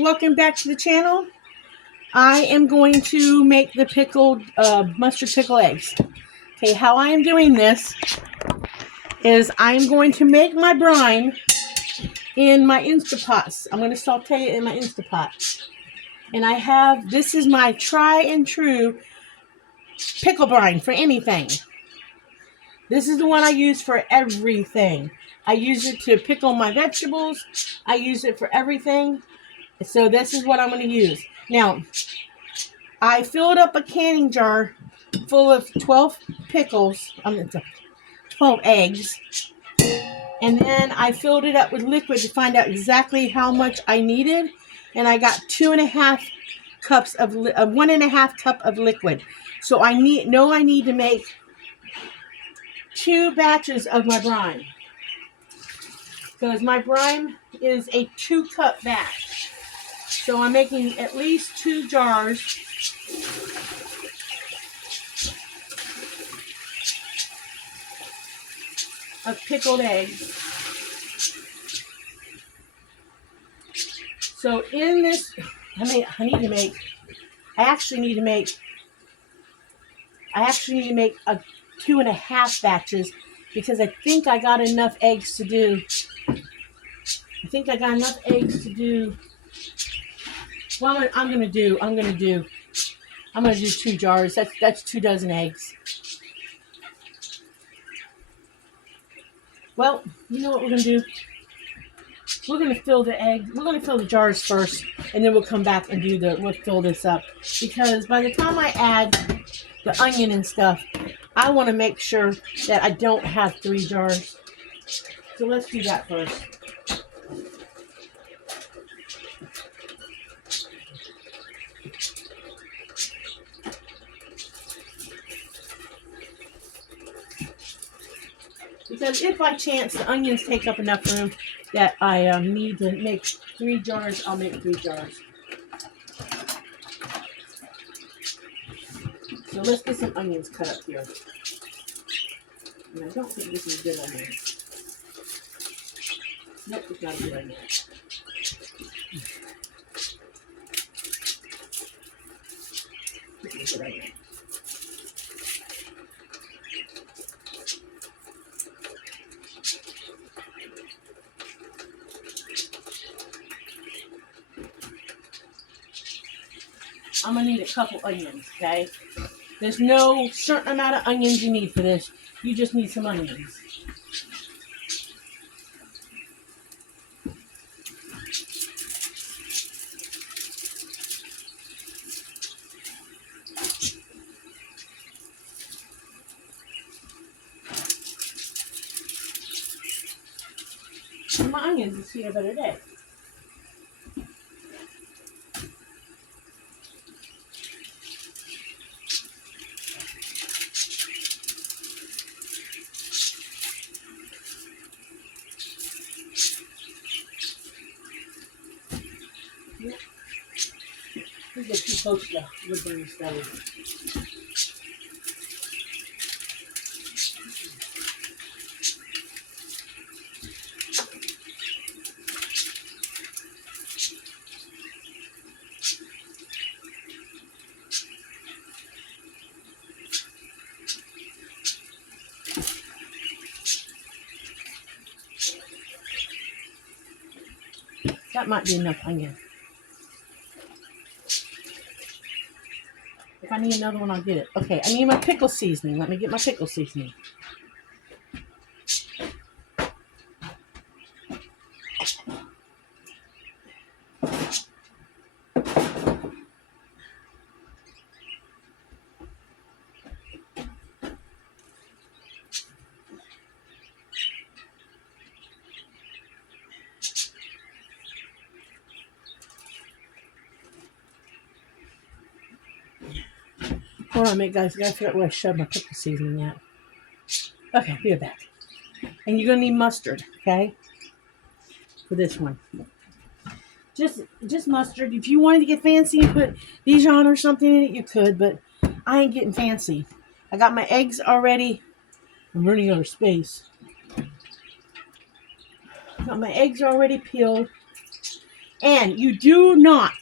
welcome back to the channel. I am going to make the pickled mustard pickle eggs. Okay, how I am doing this is I'm going to make my brine in my Instapots. I'm going to saute it in my Instapot. And I have, this is my try and true pickle brine for anything. This is the one I use for everything. I use it to pickle my vegetables. I use it for everything. So this is what I'm going to use. Now, I filled up a canning jar full of 12 pickles. 12 eggs. And then I filled it up with liquid to find out exactly how much I needed. And I got 2.5 cups of 1.5 cup of liquid. So I need to make 2 batches of my brine. Because my brine is a 2-cup batch. So I'm making at least 2 jars of pickled eggs. So in this, I actually need to make a 2.5 batches because I think I got enough eggs to do. Well, I'm gonna do 2 jars. That's 2 dozen eggs. Well, you know what we're gonna do? We're gonna fill the jars first, and then we'll come back and we'll fill this up. Because by the time I add the onion and stuff, I want to make sure that I don't have 3 jars. So let's do that first. Because if by chance the onions take up enough room that I need to make 3 jars, I'll make 3 jars. So let's get some onions cut up here. And I don't think this is a good onion. Nope, it's not a good onion. This is a good onion. I'm going to need a couple onions, okay? There's no certain amount of onions you need for this. You just need some onions. My onions will see a better day. We get too close to the wood burning stove. That might be enough onion. If I need another one, I'll get it. Okay, I need my pickle seasoning. Let me get my pickle seasoning. Hold on a minute, guys. I gotta figure out where I shoved my pickle seasoning at. Okay, be right back. And you're gonna need mustard, okay? For this one. Just mustard. If you wanted to get fancy and put Dijon or something in it, you could, but I ain't getting fancy. I got my eggs already. I'm running out of space. Got my eggs already peeled. And you do not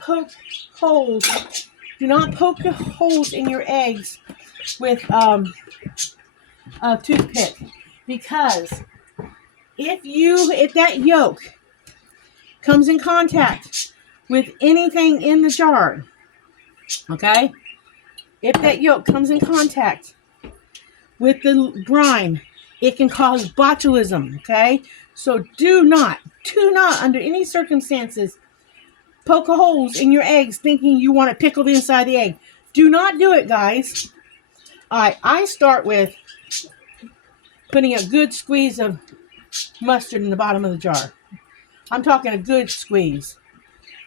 poke holes. Do not poke the holes in your eggs with a toothpick, because if that yolk comes in contact with anything in the jar, okay? If that yolk comes in contact with the brine, it can cause botulism, okay? So do not under any circumstances poke holes in your eggs thinking you want to pickle the inside of the egg. Do not do it, guys. All right, I start with putting a good squeeze of mustard in the bottom of the jar. I'm talking a good squeeze.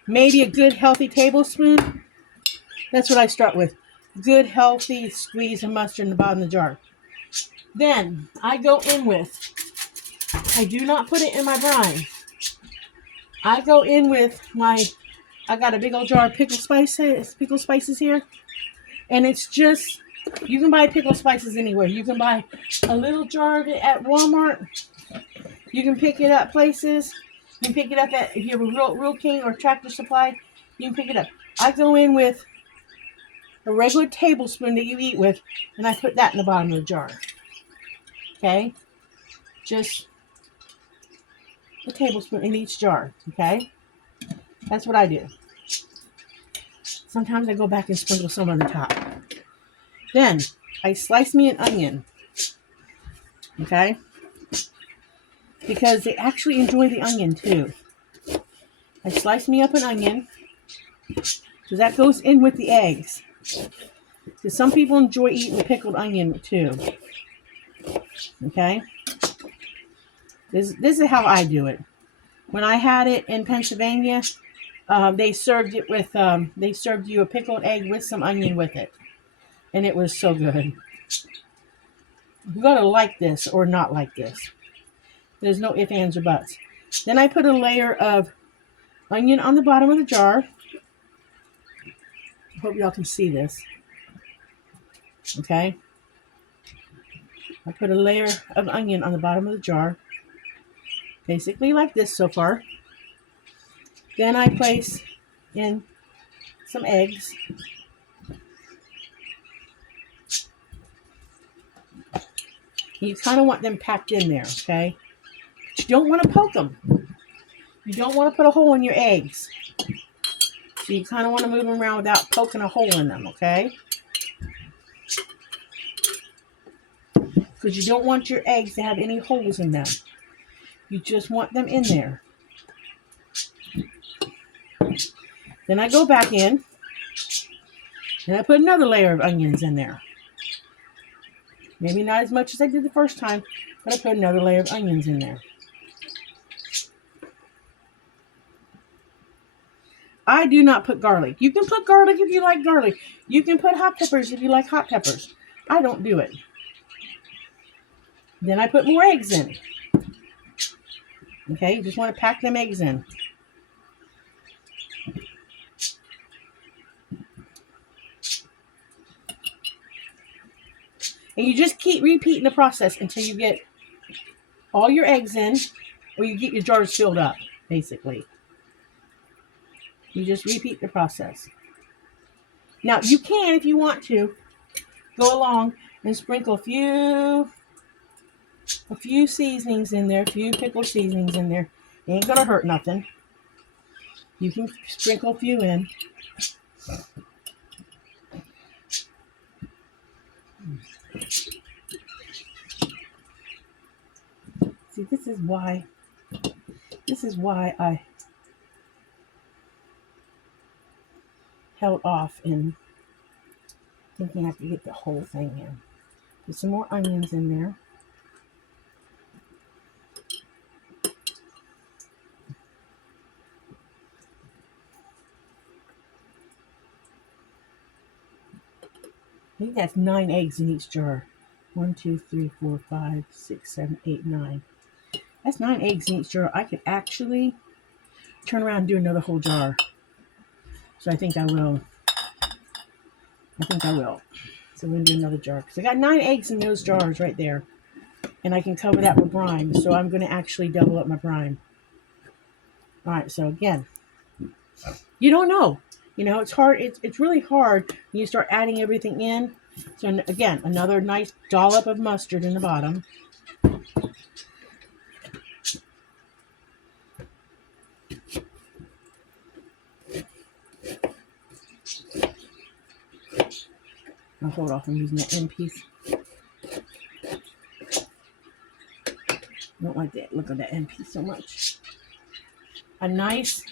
Maybe a good healthy tablespoon. That's what I start with. Good healthy squeeze of mustard in the bottom of the jar. Then I go in with, I do not put it in my brine. I go in with I got a big old jar of pickled spices here. And it's just, you can buy pickled spices anywhere. You can buy a little jar of it at Walmart. You can pick it up places. You can pick it up if you have a Real King or Tractor Supply. You can pick it up. I go in with a regular tablespoon that you eat with, and I put that in the bottom of the jar. Okay? Just a tablespoon in each jar. Okay? That's what I do. Sometimes I go back and sprinkle some on the top. Then I slice me an onion. Okay? Because they actually enjoy the onion too. I slice me up an onion. So that goes in with the eggs. Because some people enjoy eating the pickled onion too. Okay? This is how I do it. When I had it in Pennsylvania, they served you a pickled egg with some onion with it. And it was so good. You gotta like this or not like this. There's no ifs, ands, or buts. Then I put a layer of onion on the bottom of the jar. I hope y'all can see this. Okay? I put a layer of onion on the bottom of the jar. Basically like this so far. Then I place in some eggs. You kind of want them packed in there, okay? But you don't want to poke them. You don't want to put a hole in your eggs. So you kind of want to move them around without poking a hole in them, okay? Because you don't want your eggs to have any holes in them. You just want them in there. Then I go back in and I put another layer of onions in there. Maybe not as much as I did the first time, but I put another layer of onions in there. I do not put garlic. You can put garlic if you like garlic. You can put hot peppers if you like hot peppers. I don't do it. Then I put more eggs in. Okay, you just want to pack them eggs in. And you just keep repeating the process until you get all your eggs in, or you get your jars filled up, basically. You just repeat the process. Now, you can, if you want to, go along and sprinkle a few seasonings in there, a few pickled seasonings in there. It ain't going to hurt nothing. You can sprinkle a few in. See, this is why I held off in thinking I could get the whole thing in. Put some more onions in there. I think that's 9 eggs in each jar. 1, 2, 3, 4, 5, 6, 7, 8, 9. That's 9 eggs in each jar. I could actually turn around and do another whole jar. So I think I will. So we're going to do another jar. Because I got 9 eggs in those jars right there. And I can cover that with brine. So I'm going to actually double up my brine. All right, so again, you don't know. You know, it's hard. It's really hard when you start adding everything in. So again, another nice dollop of mustard in the bottom. I'll hold off on using that end piece. I don't like that look of that end piece so much. A nice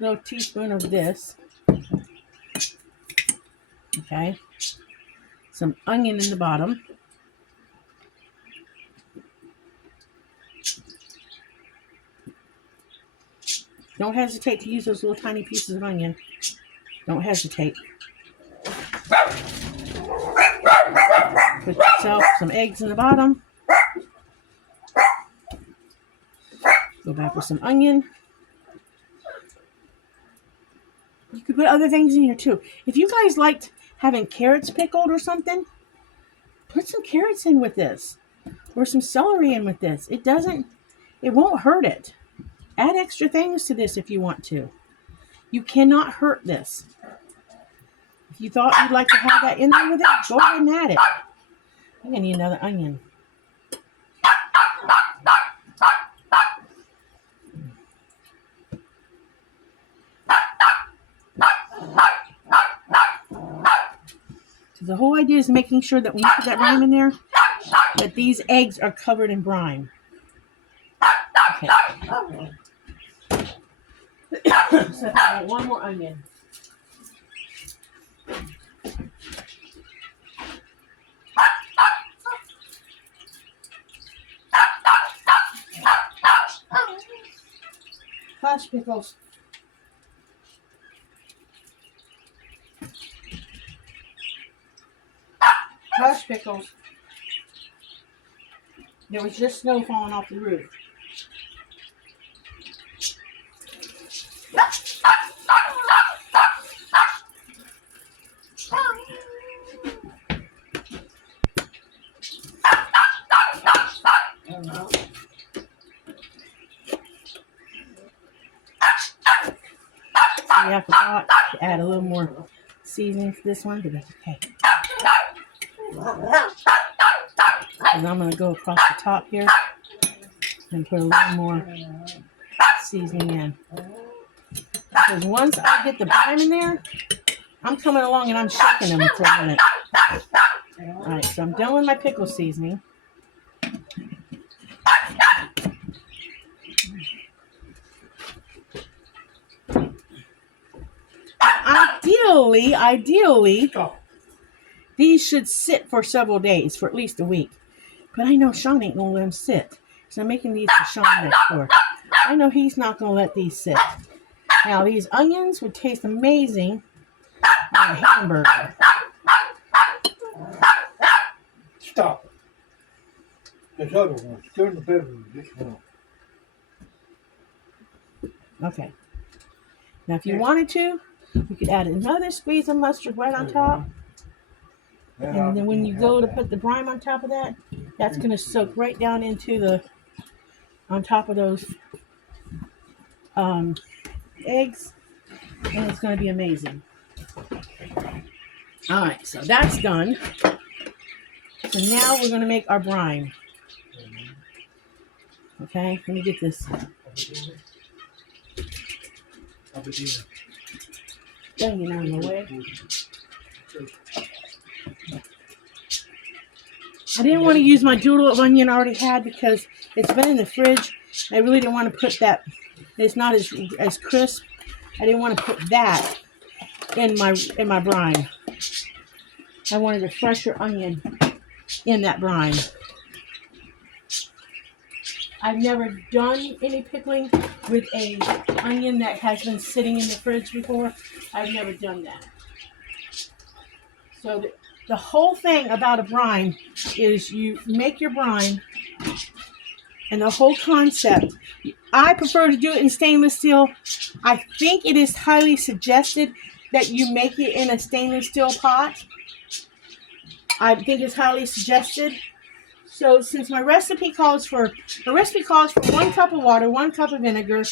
little teaspoon of this. Okay. Some onion in the bottom. Don't hesitate to use those little tiny pieces of onion. Don't hesitate. Put yourself some eggs in the bottom. Go back with some onion. You could put other things in here too. If you guys liked having carrots pickled or something, put some carrots in with this. Or some celery in with this. It won't hurt it. Add extra things to this if you want to. You cannot hurt this. If you thought you'd like to have that in there with it, go ahead and add it. I'm going to need another onion. So the whole idea is making sure that when you put that brine in there, that these eggs are covered in brine. Okay. So I want one more onion. Hush, Pickles. Hush, Pickles. There was just snow falling off the roof. I forgot to add a little more seasoning to this one, but that's okay. And I'm going to go across the top here and put a little more seasoning in. Because once I get the brine in there, I'm coming along and I'm shaking them for a minute. Alright, so I'm done with my pickle seasoning. Ideally, these should sit for several days, for at least a week. But I know Sean ain't going to let them sit. So I'm making these for Sean next door. I know he's not going to let these sit. Now, these onions would taste amazing on a hamburger. Stop. This other one. Turn the bedroom. This one. Okay. Now, if you wanted to, you could add another squeeze of mustard right on top. And then when you go to put the brine on top of that, that's going to soak right down into the, on top of those eggs. And it's going to be amazing. All right, so that's done. So now we're going to make our brine. Okay, let me get this. Dang it out of the way. I didn't want to use my doodle of onion I already had because it's been in the fridge. I really didn't want to put that. It's not as crisp. I didn't want to put that in my brine. I wanted a fresher onion in that brine. I've never done any pickling with an onion that has been sitting in the fridge before. I've never done that. So the whole thing about a brine is you make your brine, and the whole concept, I prefer to do it in stainless steel. I think it is highly suggested that you make it in a stainless steel pot. I think it's highly suggested. So since my recipe calls for 1 cup of water, 1 cup of vinegar,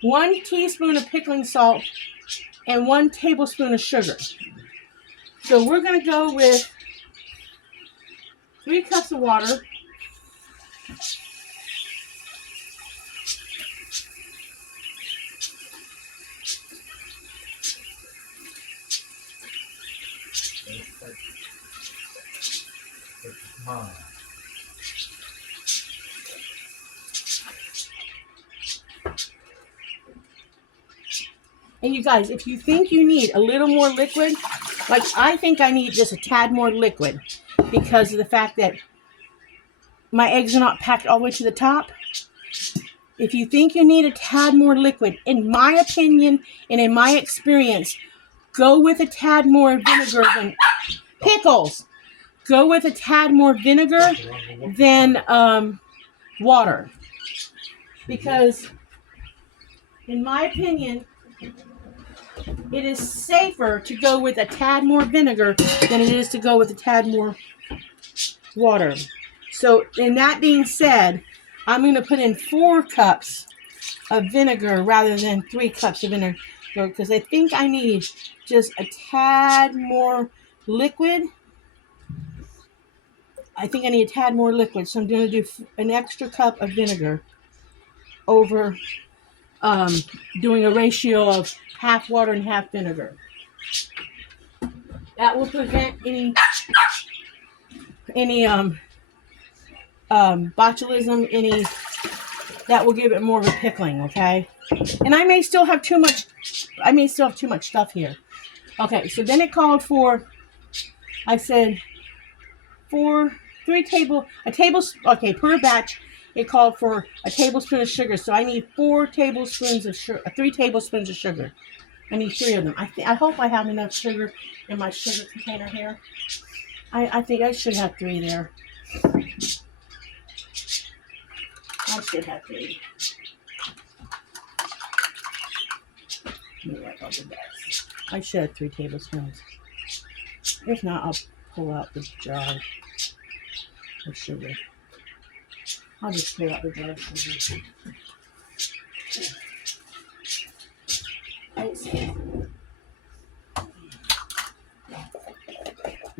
1 teaspoon of pickling salt, and 1 tablespoon of sugar. So we're going to go with 3 cups of water. And you guys, if you think you need a little more liquid, like I think I need just a tad more liquid because of the fact that my eggs are not packed all the way to the top. If you think you need a tad more liquid, in my opinion and in my experience, go with a tad more vinegar than pickles. Go with a tad more vinegar than water. Because in my opinion, it is safer to go with a tad more vinegar than it is to go with a tad more water. So, in that being said, I'm going to put in 4 cups of vinegar rather than 3 cups of vinegar because I think I need just a tad more liquid. I think I need a tad more liquid, so I'm going to do an extra cup of vinegar over doing a ratio of half water and half vinegar. That will prevent any botulism, that will give it more of a pickling, okay? And I may still have too much stuff here. Okay, so then it called for, I said, per batch, it called for a tablespoon of sugar. So I need 3 tablespoons of sugar. I need 3 of them. I hope I have enough sugar in my sugar container here. I think I should have 3 there. I should have 3. I should have 3 tablespoons. If not, I'll pull out the jar of sugar. I'll just pull out the jar of sugar. I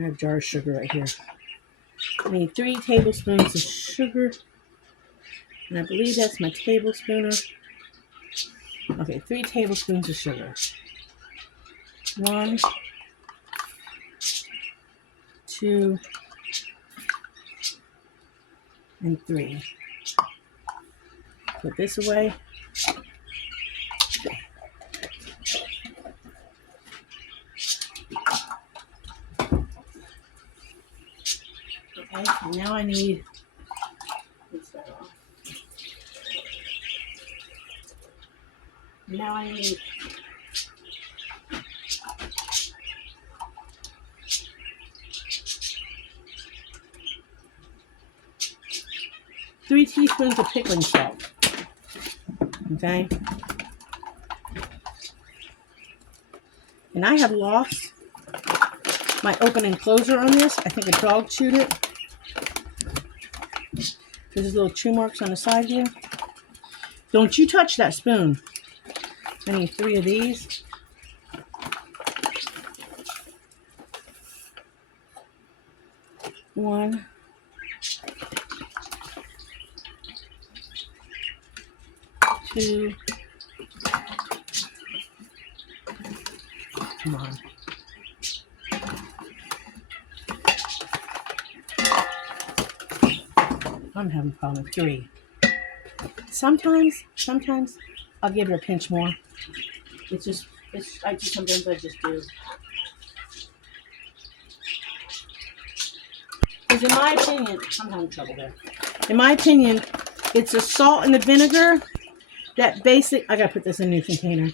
have a jar of sugar right here. I need 3 tablespoons of sugar. And I believe that's my tablespooner. Okay, 3 tablespoons of sugar. 1, 2, and 3. Put this away. Okay, and now I need Now I need 3 teaspoons of pickling salt. Okay. And I have lost my open and closer on this. I think a dog chewed it. There's little chew marks on the side here. Don't you touch that spoon. I need 3 of these. One. 2. Come on. I'm having a problem with 3. Sometimes I'll give it a pinch more. Sometimes I just do. Because in my opinion, I'm having trouble there. In my opinion, it's the salt and the vinegar that I gotta put this in a new container.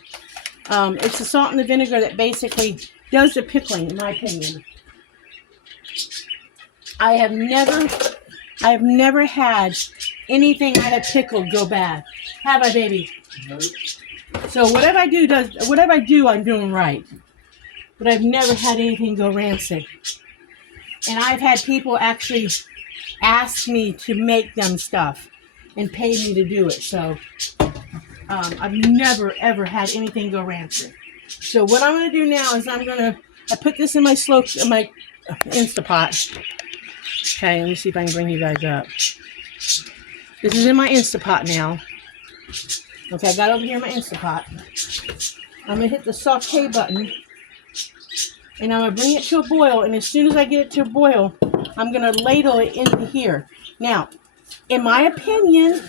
It's the salt and the vinegar that basically does the pickling, in my opinion. I have never had anything I have pickled go bad. Have I, baby? No. So whatever I do, I'm doing right. But I've never had anything go rancid. And I've had people actually ask me to make them stuff and pay me to do it. So I've never ever had anything go rancid. So what I'm going to do now is I put this in my Instapot. Okay, let me see if I can bring you guys up. This is in my Instapot now. Okay, I got over here in my Instapot. I'm going to hit the saute button. And I'm going to bring it to a boil. And as soon as I get it to a boil, I'm going to ladle it into here. Now, in my opinion,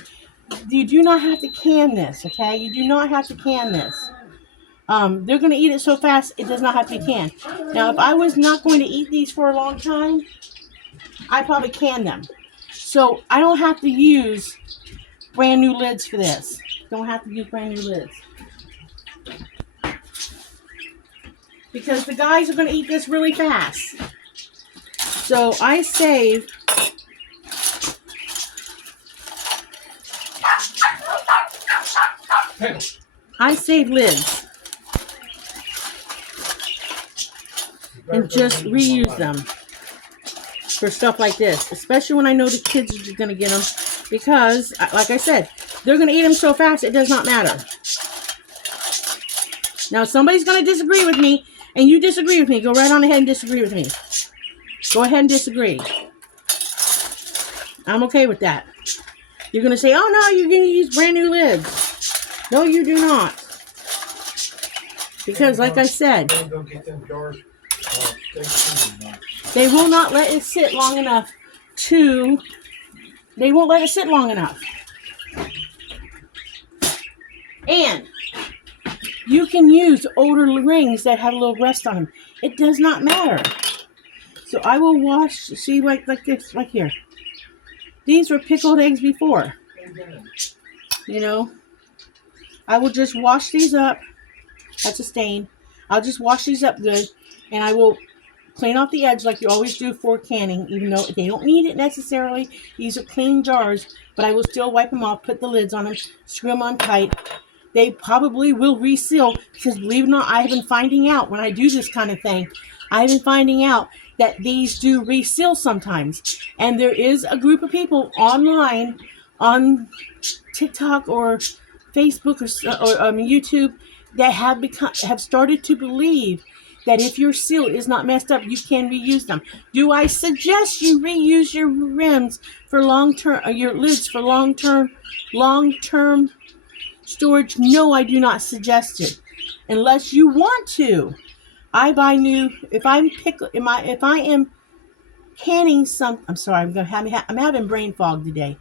you do not have to can this, okay? You do not have to can this. They're going to eat it so fast, it does not have to be canned. Now, if I was not going to eat these for a long time, I'd probably can them. So, I don't have to use brand new lids for this. Don't have to use brand new lids. Because the guys are going to eat this really fast. So, I save... lids. And just reuse them for stuff like this, especially when I know the kids are going to get them, because like I said, they're going to eat them so fast it does not matter. Now somebody's going to disagree with me, and you disagree with me, go right on ahead and disagree with me. Go ahead and disagree. I'm okay with that. You're going to say, oh no, you're going to use brand new lids. No, you do not. Because like I said, they will not let it sit long enough they won't let it sit long enough. And you can use older rings that have a little rust on them. It does not matter. So I will wash, see, like this, like here. These were pickled eggs before. You know, I will just wash these up. That's a stain. I'll just wash these up good, and I will clean off the edge like you always do for canning, even though they don't need it necessarily. These are clean jars, but I will still wipe them off, put the lids on them, screw them on tight. They probably will reseal, because believe it or not, I have been finding out when I do this kind of thing, I've been finding out that these do reseal sometimes. And there is a group of people online on TikTok or Facebook or YouTube that have started to believe that if your seal is not messed up, you can reuse them. Do I suggest you reuse your rims for long-term, or your lids for long-term storage? No, I do not suggest it, unless you want to. I buy new. If I am canning some, I'm sorry, I'm having brain fog today.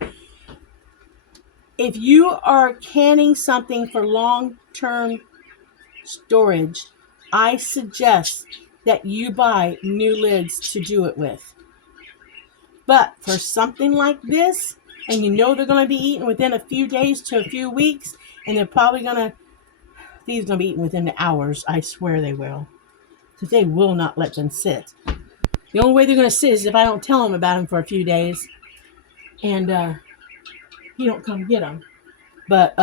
If you are canning something for long-term storage, I suggest that you buy new lids to do it with. But for something like this, and you know they're going to be eaten within a few days to a few weeks, and they're probably these are going to be eaten within the hours, I swear they will. Because they will not let them sit. The only way they're going to sit is if I don't tell them about them for a few days, and you don't come get them. But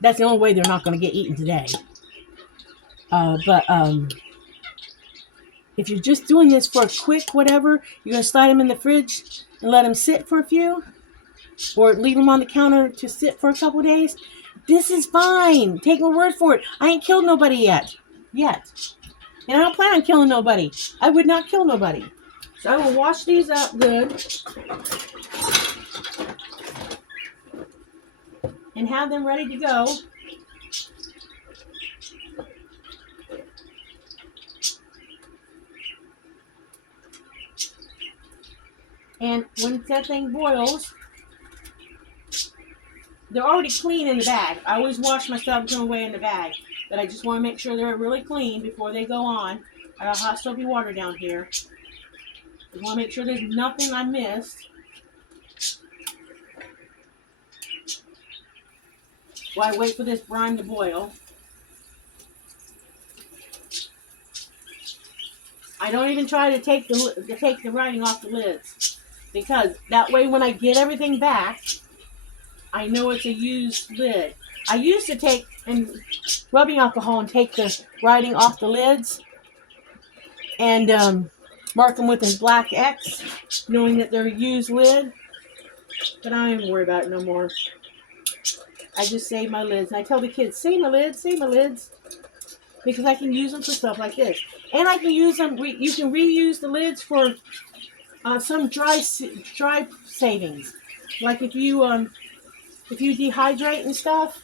that's the only way they're not going to get eaten today. But if you're just doing this for a quick whatever, you're going to slide them in the fridge and let them sit for a few, or leave them on the counter to sit for a couple days. This is fine. Take my word for it. I ain't killed nobody yet. And I don't plan on killing nobody. I would not kill nobody. So I will wash these up good and have them ready to go. And when that thing boils, they're already clean in the bag. I always wash my stuff and away in the bag. But I just want to make sure they're really clean before they go on. I got hot soapy water down here. I want to make sure there's nothing I missed. While I wait for this brine to boil. I don't even try to take the writing off the lids, because that way when I get everything back, I know it's a used lid. I used to take rubbing alcohol and take the writing off the lids, and mark them with a black X, knowing that they're a used lid. But I don't even worry about it no more. I just save my lids. And I tell the kids, save my lids, save my lids. Because I can use them for stuff like this. And I can use them, you can reuse the lids for some dry savings. Like if you dehydrate and stuff,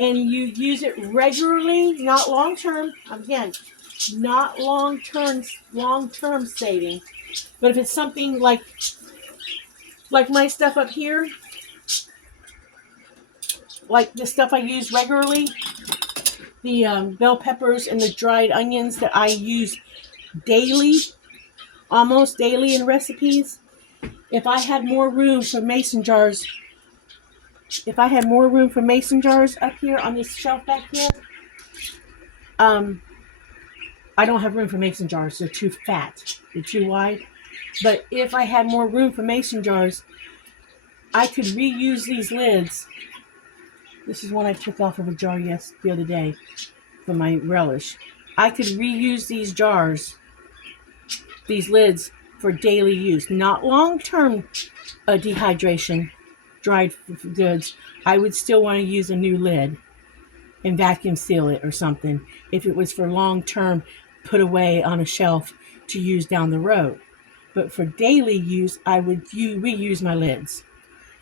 and you use it regularly, not long term, again, not long term saving. But if it's something like my stuff up here, like the stuff I use regularly, the bell peppers and the dried onions that I use daily, almost daily in recipes. If I had more room for mason jars, up here on this shelf back here, I don't have room for mason jars. They're too fat. They're too wide. But if I had more room for mason jars, I could reuse these lids. This is one I took off of a jar the other day for my relish. I could reuse these jars, these lids, for daily use. Not long-term dehydration, dried goods. I would still want to use a new lid and vacuum seal it or something if it was for long-term put away on a shelf to use down the road. But for daily use, I would reuse my lids.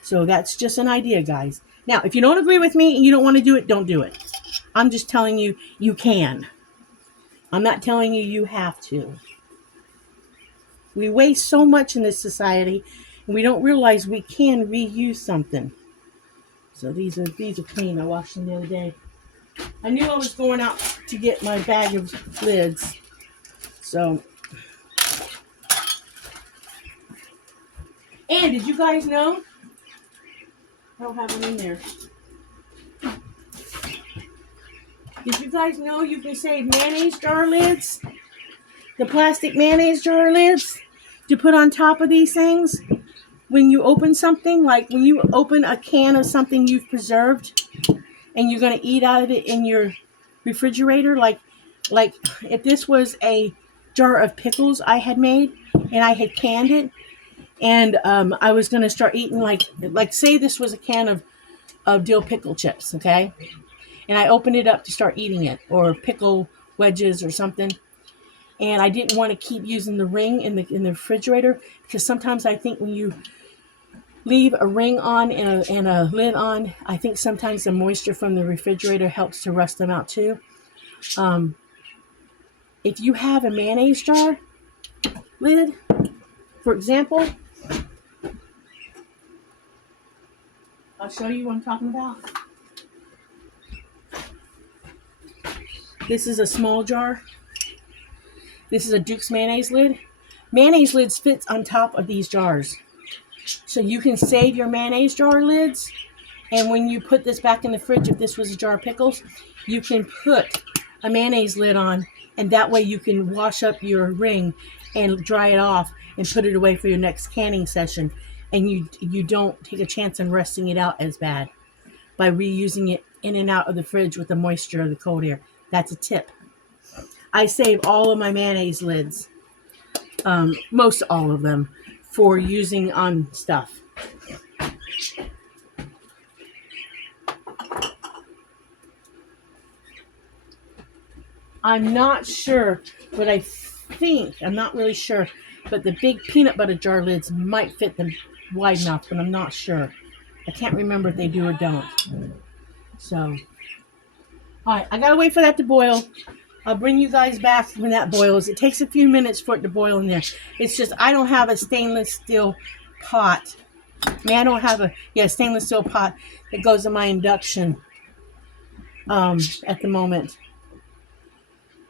So that's just an idea, guys. Now, if you don't agree with me and you don't want to do it, don't do it. I'm just telling you, you can. I'm not telling you you have to. We waste so much in this society, and we don't realize we can reuse something. So these are clean. I washed them the other day. I knew I was going out to get my bag of lids. So, and did you guys know? I don't have them in there. Did you guys know you can save mayonnaise jar lids? The plastic mayonnaise jar lids to put on top of these things when you open something, like when you open a can of something you've preserved and you're going to eat out of it in your refrigerator, like if this was a jar of pickles I had made and I had canned it, and I was going to start eating, like say this was a can of dill pickle chips, okay? And I opened it up to start eating it, or pickle wedges or something. And I didn't want to keep using the ring in the refrigerator, because sometimes I think when you leave a ring on and a lid on, I think sometimes the moisture from the refrigerator helps to rust them out too. If you have a mayonnaise jar lid, for example, I'll show you what I'm talking about. This is a small jar. This is a Duke's mayonnaise lid. Mayonnaise lids fit on top of these jars. So you can save your mayonnaise jar lids. And when you put this back in the fridge, if this was a jar of pickles, you can put a mayonnaise lid on. And that way you can wash up your ring and dry it off and put it away for your next canning session. And you don't take a chance on rusting it out as bad by reusing it in and out of the fridge with the moisture of the cold air. That's a tip. I save all of my mayonnaise lids, most all of them, for using on stuff. I'm not sure, but I'm not really sure, but the big peanut butter jar lids might fit them wide enough, but I'm not sure. I can't remember if they do or don't. So, all right, I gotta wait for that to boil. I'll bring you guys back when that boils. It takes a few minutes for it to boil in there. It's just I don't have a stainless steel pot. I don't have a stainless steel pot that goes in my induction at the moment.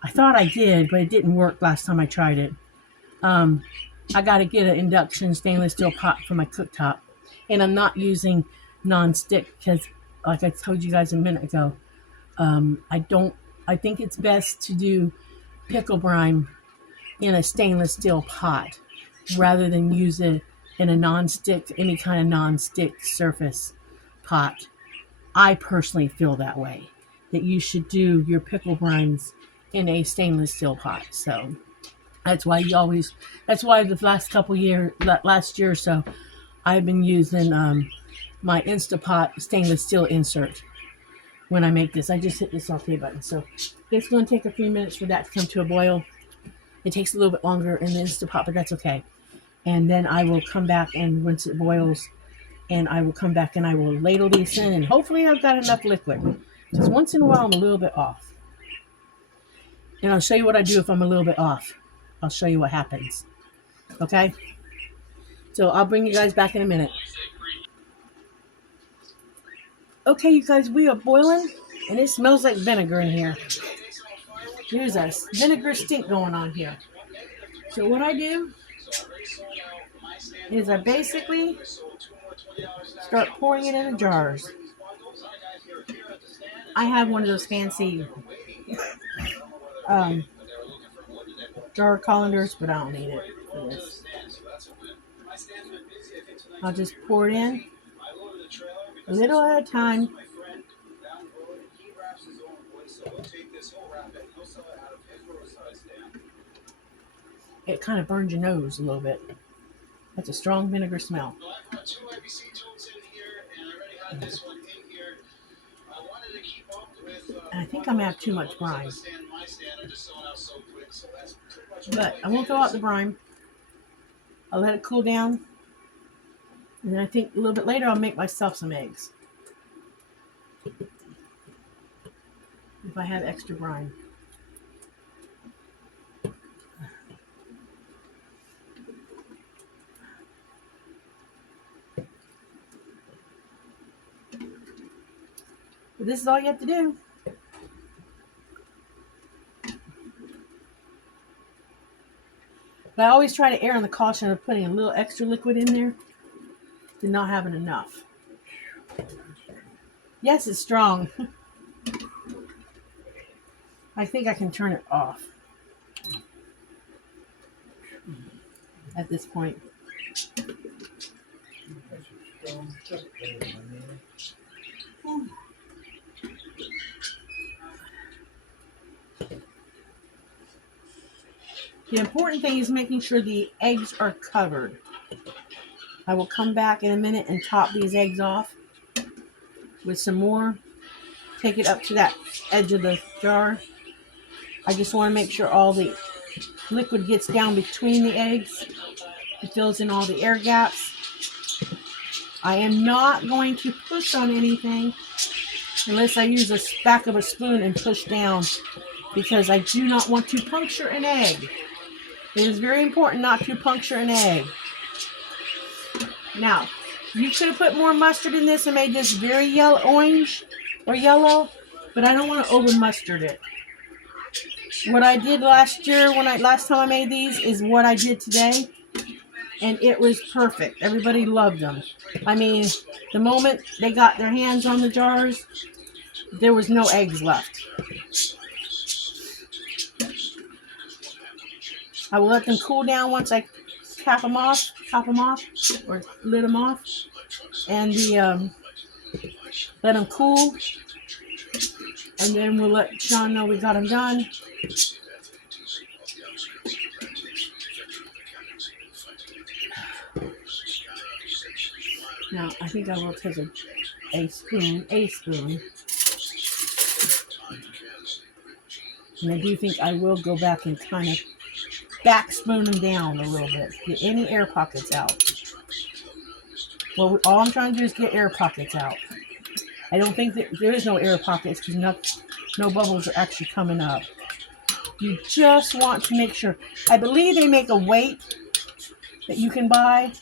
I thought I did, but it didn't work last time I tried it. I got to get an induction stainless steel pot for my cooktop. And I'm not using non-stick because, like I told you guys a minute ago, I think it's best to do pickle brine in a stainless steel pot rather than use it in a non-stick, any kind of non-stick surface pot. I personally feel that way, that you should do your pickle brines in a stainless steel pot. So, That's why that's why the last couple years, last year or so, I've been using my Instapot stainless steel insert when I make this. I just hit the saute button. So it's going to take a few minutes for that to come to a boil. It takes a little bit longer in the Instapot, but that's okay. And then I will come back, and once it boils, and I will come back and I will ladle these in, and hopefully I've got enough liquid. Just once in a while I'm a little bit off. And I'll show you what I do if I'm a little bit off. I'll show you what happens. Okay? So I'll bring you guys back in a minute. Okay, you guys, we are boiling, and it smells like vinegar in here. There's a vinegar stink going on here. So what I do is I basically start pouring it into jars. I have one of those fancy jar colanders, but I don't need it for this. I'll just pour it in a little at a time. It kind of burns your nose a little bit. That's a strong vinegar smell. And I think I may have too much brine. But I won't throw out the brine. I'll let it cool down. And then I think a little bit later I'll make myself some eggs. If I have extra brine. But this is all you have to do. But I always try to err on the caution of putting a little extra liquid in there than not having enough. Yes, it's strong. I think I can turn it off at this point. The important thing is making sure the eggs are covered. I will come back in a minute and top these eggs off with some more. Take it up to that edge of the jar. I just want to make sure all the liquid gets down between the eggs. It fills in all the air gaps. I am not going to push on anything unless I use the back of a spoon and push down, because I do not want to puncture an egg. It is very important not to puncture an egg. Now, you could have put more mustard in this and made this very yellow, orange or yellow, but I don't want to over mustard it. What I did last year, last time I made these, is what I did today, and it was perfect. Everybody loved them. I mean, the moment they got their hands on the jars, there was no eggs left. I will let them cool down once I top them off, or lid them off, and let them cool, and then we'll let Sean know we got them done. Now, I think I will take a spoon, and I do think I will go back and kind of back spoon them down a little bit. Get any air pockets out. Well, all I'm trying to do is get air pockets out. I don't think that there is no air pockets because no bubbles are actually coming up. You just want to make sure. I believe they make a weight that you can buy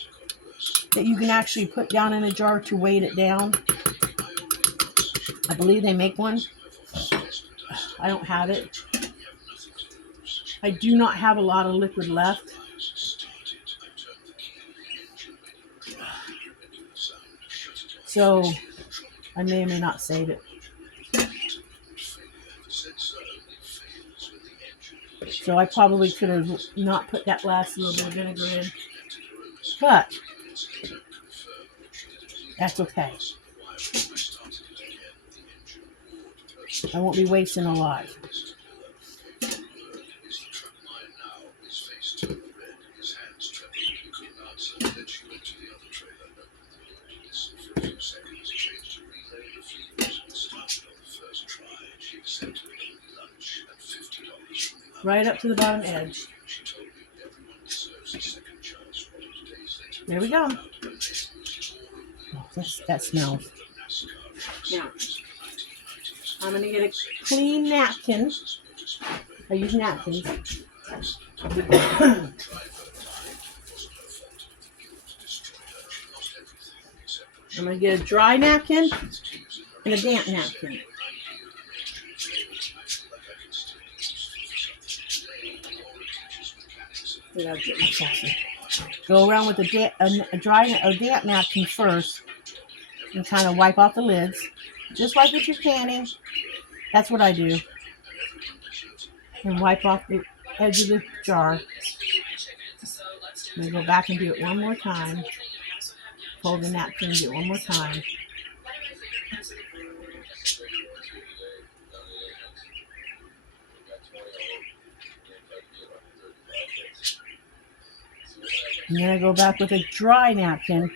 that you can actually put down in a jar to weight it down. I believe they make one. I don't have it. I do not have a lot of liquid left. So I may or may not save it. So I probably could have not put that last little bit of vinegar in. But that's okay. I won't be wasting a lot. Right up to the bottom edge. There we go. Oh, that smells. Now, I'm going to get a clean napkin. I use napkins. I'm going to get a dry napkin and a damp napkin. Go around with a dry or damp napkin first and kind of wipe off the lids. Just like if you're canning. That's what I do. And wipe off the edge of the jar. And go back and do it one more time. Fold the napkin and do it one more time. And then I go back with a dry napkin.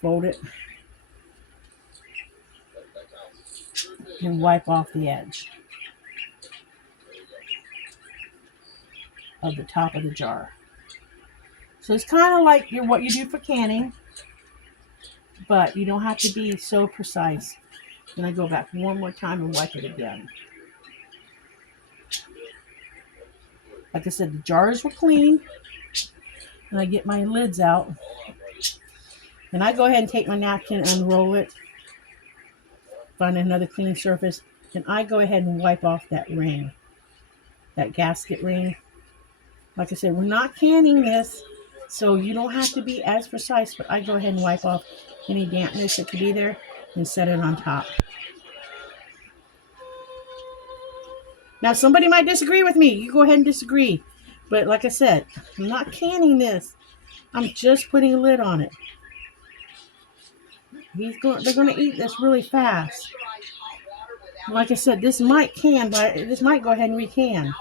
Fold it. And wipe off the edge of the top of the jar. So it's kind of like what you do for canning, but you don't have to be so precise. Then I go back one more time and wipe it again. Like I said, the jars were clean. And I get my lids out. And I go ahead and take my napkin and unroll it. Find another clean surface. And I go ahead and wipe off that ring. That gasket ring. Like I said, we're not canning this. So you don't have to be as precise. But I go ahead and wipe off any dampness that could be there. And set it on top. Now somebody might disagree with me. You go ahead and disagree. But like I said, I'm not canning this. I'm just putting a lid on it. They're going to eat this really fast. Like I said, this might can, but this might go ahead and recan.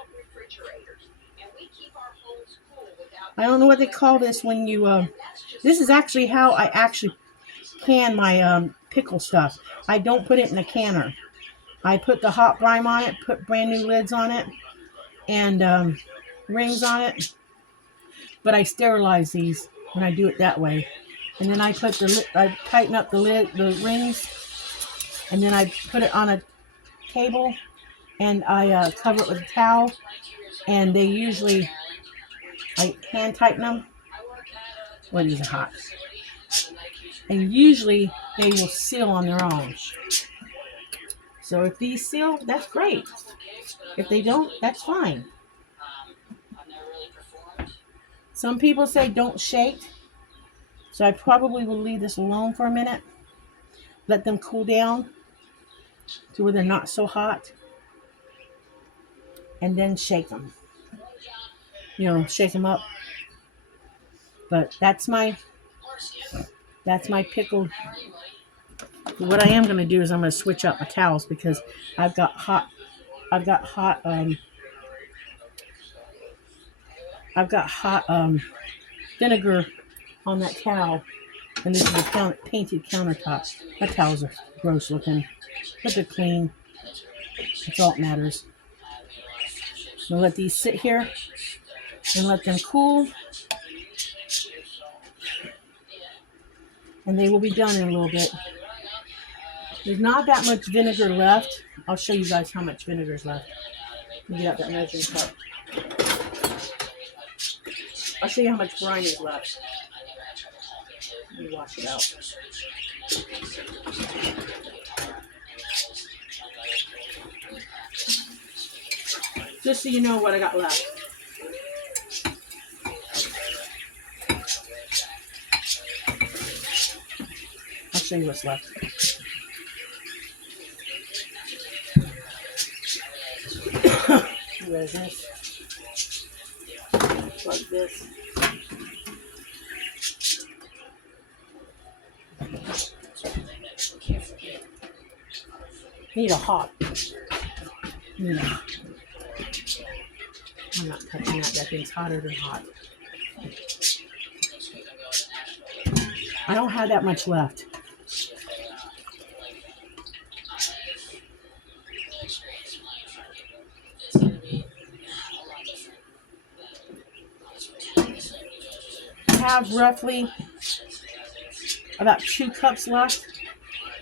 I don't know what they call this when you. This is actually how I actually can my pickle stuff. I don't put it in a canner. I put the hot brine on it, put brand new lids on it, and rings on it. But I sterilize these when I do it that way. And then I tighten up the rings, and then I put it on a table, and I cover it with a towel. And they usually, I hand tighten them. Well, these are hot. And usually they will seal on their own. So if these seal, that's great. If they don't, that's fine. Some people say don't shake. So I probably will leave this alone for a minute. Let them cool down to where they're not so hot. And then shake them. Shake them up. But that's my pickled. What I am going to do is I'm going to switch up my towels because I've got hot vinegar on that towel, and this is a painted countertop. My towels are gross looking, but they're clean. That's all that matters. We'll let these sit here and let them cool, and they will be done in a little bit. There's not that much vinegar left. I'll show you guys how much vinegar is left. Let me get out that measuring cup. I'll show you how much brine is left. Let me wash it out. Just so you know what I got left. I'll show you what's left. There's this. Like this. Need a hot. No. I'm not touching that. That thing's hotter than hot. I don't have that much left. have roughly about 2 cups left.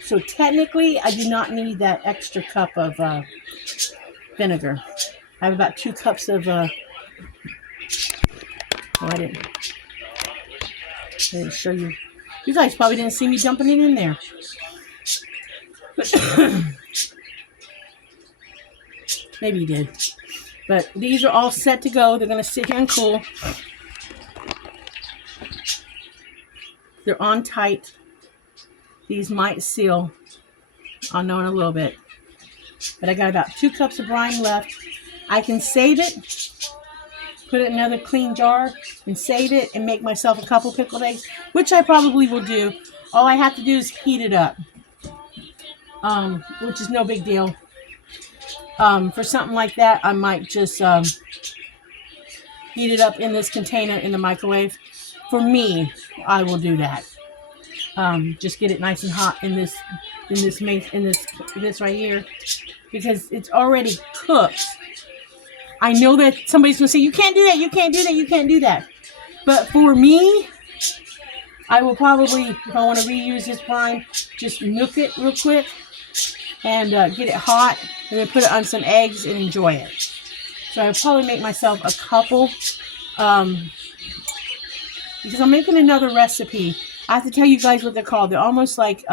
So technically, I do not need that extra cup of vinegar. I have about 2 cups of, I didn't show you. You guys probably didn't see me dumping it in there. Maybe you did. But these are all set to go. They're going to sit here and cool. They're on tight. These might seal. I'll know in a little bit. But I got about 2 cups of brine left. I can save it, put it in another clean jar, and save it and make myself a couple pickled eggs, which I probably will do. All I have to do is heat it up, which is no big deal. For something like that, I might just heat it up in this container in the microwave. For me, I will do that. Just get it nice and hot in this right here, because it's already cooked. I know that somebody's gonna say, you can't do that, you can't do that, you can't do that. But for me, I will probably, if I want to reuse this brine, just nook it real quick and get it hot, and then put it on some eggs and enjoy it. So I'll probably make myself a couple, because I'm making another recipe. I have to tell you guys what they're called. They're almost like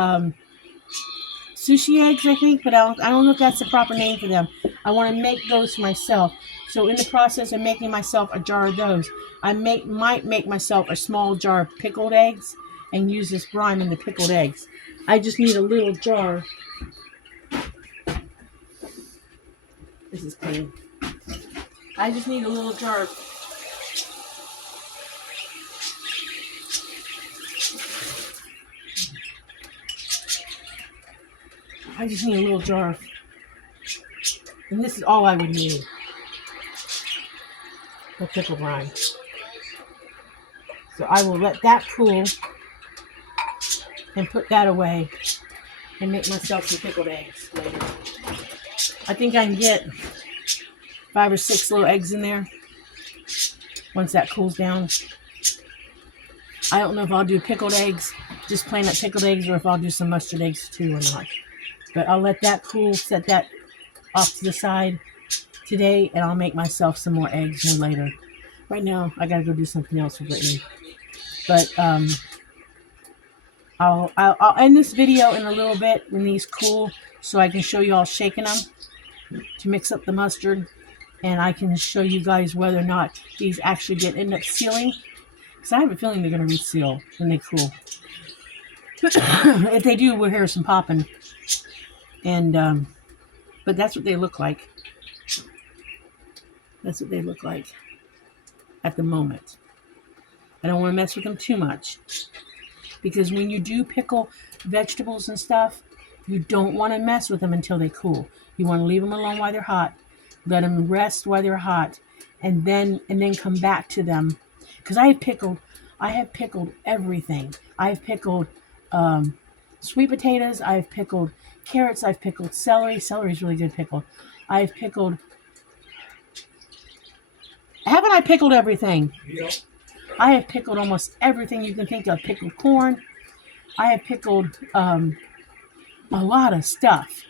sushi eggs, I think, but I don't know if that's the proper name for them. I want to make those for myself. So in the process of making myself a jar of those, I might make myself a small jar of pickled eggs and use this brine in the pickled eggs. I just need a little jar. This is clean. I just need a little jar. I just need a little jar. And this is all I would need. The pickle brine. So I will let that cool and put that away and make myself some pickled eggs later. I think I can get 5 or 6 little eggs in there once that cools down. I don't know if I'll do pickled eggs, just plain up pickled eggs, or if I'll do some mustard eggs too or not. But I'll let that cool, set that off to the side today, and I'll make myself some more eggs later. Right now, I gotta go do something else with Brittany. But I'll end this video in a little bit when these cool, so I can show you all shaking them to mix up the mustard, and I can show you guys whether or not these actually end up sealing. Because I have a feeling they're gonna reseal when they cool. If they do, we'll hear some popping. And but that's what they look like. That's what they look like at the moment. I don't want to mess with them too much, because when you do pickle vegetables and stuff, you don't want to mess with them until they cool. You want to leave them alone while they're hot, let them rest while they're hot, and then come back to them. Because I have pickled everything. I've pickled sweet potatoes. I've pickled carrots. I've pickled celery. Celery is really good pickled. I've pickled. Haven't I pickled everything? Yep. I have pickled almost everything you can think of. Pickled corn. I have pickled a lot of stuff.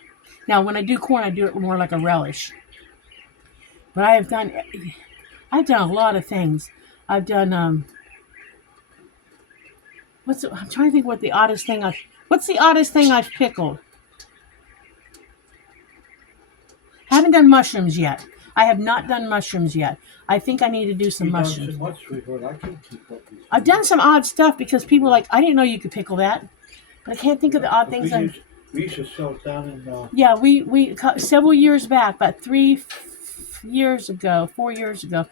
Now, when I do corn, I do it more like a relish. But I've done a lot of things. I've done I'm trying to think what's the oddest thing I've pickled. Haven't done mushrooms yet. I have not done mushrooms yet. I think I need to do some mushrooms. I've done some odd stuff because people are like, I didn't know you could pickle that. But I can't think of the odd things. We used to sell it down in... Yeah, we several years back, about 3 years ago, 4 years ago,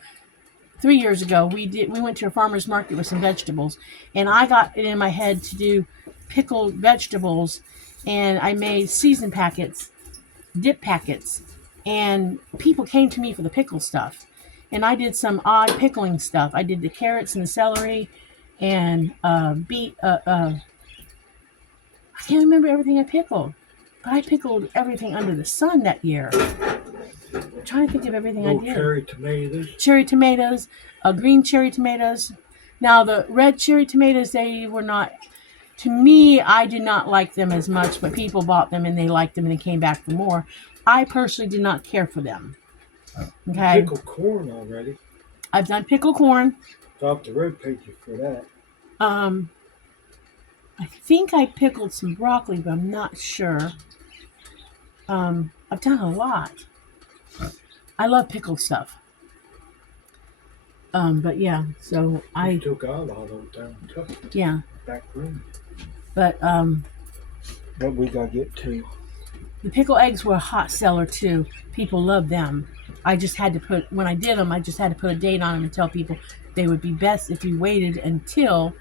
3 years ago, we went to a farmer's market with some vegetables. And I got it in my head to do pickled vegetables. And I made season packets, dip packets. And people came to me for the pickle stuff. And I did some odd pickling stuff. I did the carrots and the celery and I can't remember everything I pickled. But I pickled everything under the sun that year. I'm trying to think of everything I did. Cherry tomatoes. Cherry tomatoes, green cherry tomatoes, Now, the red cherry tomatoes, they were not, to me, I did not like them as much, but people bought them and they liked them and they came back for more. I personally did not care for them. Okay? Pickled corn already. I've done pickled corn. Off the road pages for that. I think I pickled some broccoli, but I'm not sure. I've done a lot. I love pickled stuff. But yeah, so I took out all those down took yeah. back room. But we gotta get to. The pickle eggs were a hot seller too. People love them. I just had to put, when I did them, I just had to put a date on them and tell people they would be best if you waited until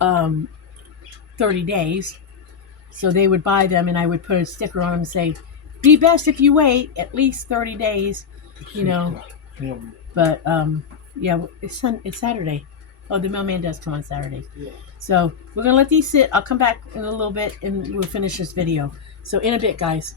30 days. So they would buy them and I would put a sticker on them and say, be best if you wait at least 30 days, you know. But yeah, it's Saturday. Oh, the mailman does come on Saturday. Yeah. So we're going to let these sit. I'll come back in a little bit and we'll finish this video. So in a bit, guys.